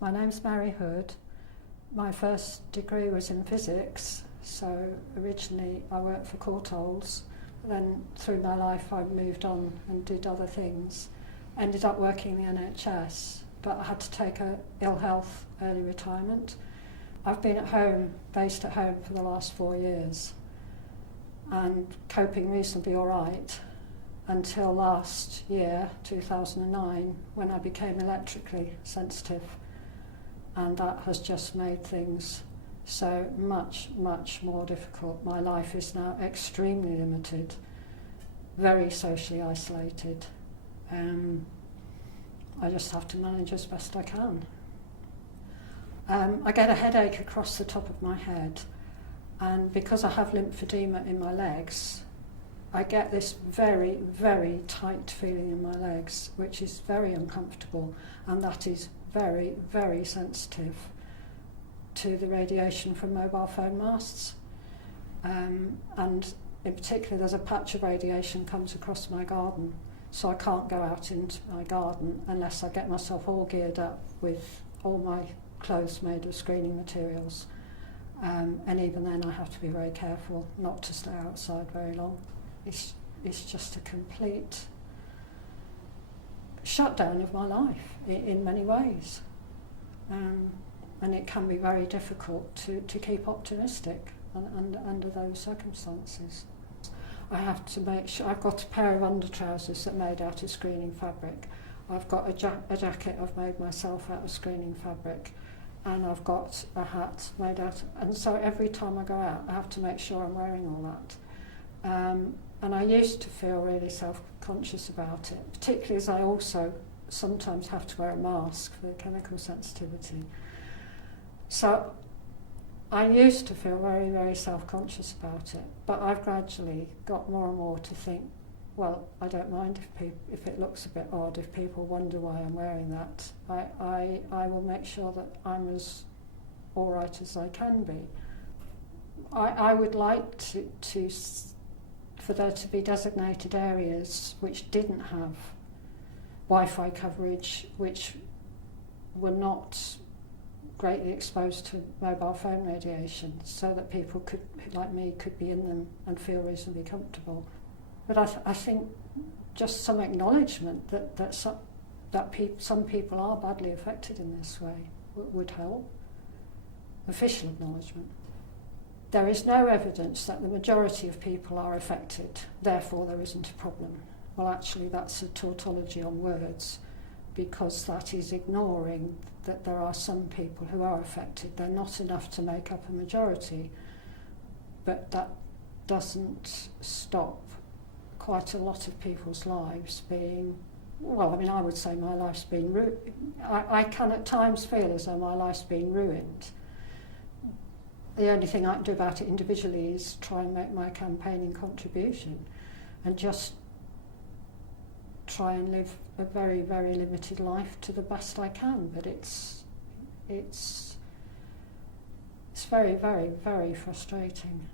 My name's Mary Hood. My first degree was in physics, so originally I worked for Courtaulds. Then through my life I moved on and did other things. Ended up working in the NHS, but I had to take a ill health early retirement. I've been based at home for the last 4 years and coping reasonably all right until last year, 2009, when I became electrically sensitive. And that has just made things so much, much more difficult. My life is now extremely limited, very socially isolated. I just have to manage as best I can. I get a headache across the top of my head, and because I have lymphedema in my legs, I get this very, very tight feeling in my legs, which is very uncomfortable, and that is very, very sensitive to the radiation from mobile phone masts. And in particular, there's a patch of radiation comes across my garden, so I can't go out into my garden unless I get myself all geared up with all my clothes made of screening materials. And even then I have to be very careful not to stay outside very long. It's just a complete shutdown of my life in many ways. And it can be very difficult to keep optimistic under those circumstances. I have to make sure I've got a pair of undertrousers that are made out of screening fabric. I've got a jacket I've made myself out of screening fabric, and I've got a hat made out. And so every time I go out, I have to make sure I'm wearing all that. And I used to feel really self-conscious about it, particularly as I also sometimes have to wear a mask for chemical sensitivity. So I used to feel very, very self-conscious about it, but I've gradually got more and more to think, well, I don't mind if it looks a bit odd, if people wonder why I'm wearing that. I will make sure that I'm as all right as I can be. I would like for there to be designated areas which didn't have Wi-Fi coverage, which were not greatly exposed to mobile phone radiation, so that people could, like me, could be in them and feel reasonably comfortable. But I think just some acknowledgement that some people are badly affected in this way would help. Official acknowledgement. There is no evidence that the majority of people are affected, therefore there isn't a problem. Well, actually that's a tautology on words, because that is ignoring that there are some people who are affected. They're not enough to make up a majority, but that doesn't stop quite a lot of people's lives being, well, I mean, I would say my life's been ruined. I can at times feel as though my life's been ruined. The only thing I can do about it individually is try and make my campaigning contribution and just try and live a very, very limited life to the best I can. But it's very, very, very frustrating.